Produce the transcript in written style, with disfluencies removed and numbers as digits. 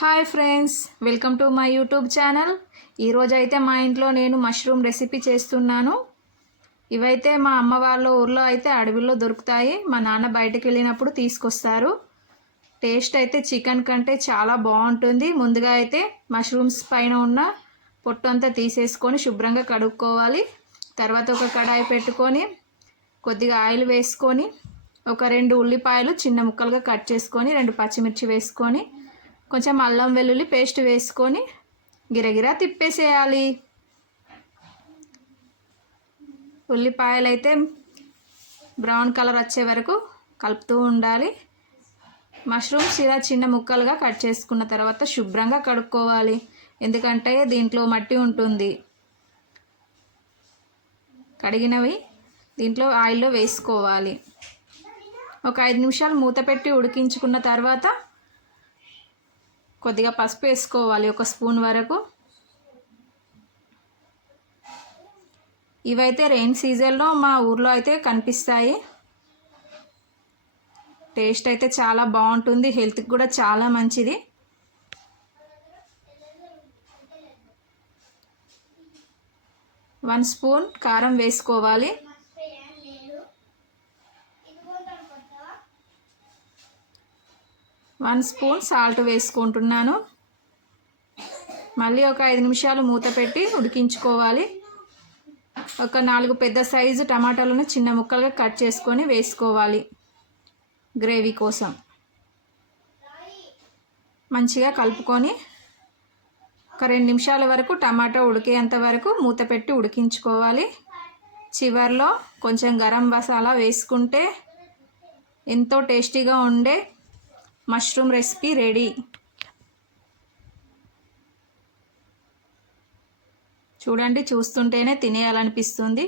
Hi friends, welcome to my YouTube channel. ఈరోజు అయితే మా ఇంట్లో నేను మష్రూమ్ రెసిపీ చేస్తున్నాను. ఇవైతే మా అమ్మ వాళ్ళ ఊర్లో అయితే అడవిలో దొరుకుతాయి. మా నాన్న బయటకు వెళ్ళినప్పుడు తీసుకొస్తారు. టేస్ట్ అయితే చికెన్ కంటే చాలా బాగుంటుంది. ముందుగా అయితే మష్రూమ్స్ పైన ఉన్న పొట్టు అంతా తీసేసుకొని శుభ్రంగా కడుక్కోవాలి. తర్వాత ఒక కడాయి పెట్టుకొని కొద్దిగా ఆయిల్ వేసుకొని ఒక 2 ఉల్లిపాయలు చిన్న ముక్కలుగా కట్ చేసుకొని 2 పచ్చిమిర్చి వేసుకొని కొంచెం అల్లం వెల్లుల్లి పేస్ట్ వేసుకొని గిరగిరా తిప్పేసేయాలి. ఉల్లిపాయలు అయితే బ్రౌన్ కలర్ వచ్చే వరకు కలుపుతూ ఉండాలి. మష్రూమ్స్ ఇలా చిన్న ముక్కలుగా కట్ చేసుకున్న తర్వాత శుభ్రంగా కడుక్కోవాలి, ఎందుకంటే దీంట్లో మట్టి ఉంటుంది. కడిగినవి దీంట్లో ఆయిల్లో వేసుకోవాలి. ఒక 5 నిమిషాలు మూత పెట్టి ఉడికించుకున్న తర్వాత కొద్దిగా పసుపు వేసుకోవాలి, 1 స్పూన్ వరకు. ఇవైతే రెయిన్ సీజన్లో మా ఊర్లో అయితే కనిపిస్తాయి. టేస్ట్ అయితే చాలా బాగుంటుంది, హెల్త్కి కూడా చాలా మంచిది. వన్ స్పూన్ కారం వేసుకోవాలి. 1 స్పూన్ సాల్ట్ వేసుకుంటున్నాను. మళ్ళీ ఒక 5 నిమిషాలు మూత పెట్టి ఉడికించుకోవాలి. ఒక 4 పెద్ద సైజు టమాటాలను చిన్న ముక్కలుగా కట్ చేసుకొని వేసుకోవాలి. గ్రేవీ కోసం మంచిగా కలుపుకొని ఒక 2 నిమిషాల వరకు టమాటా ఉడికేంత వరకు మూత పెట్టి ఉడికించుకోవాలి. చివర్లో కొంచెం గరం మసాలా వేసుకుంటే ఎంతో టేస్టీగా ఉండే మష్రూమ్ రెసిపీ రెడీ. చూడండి, చూస్తుంటేనే తినేయాలనిపిస్తుంది.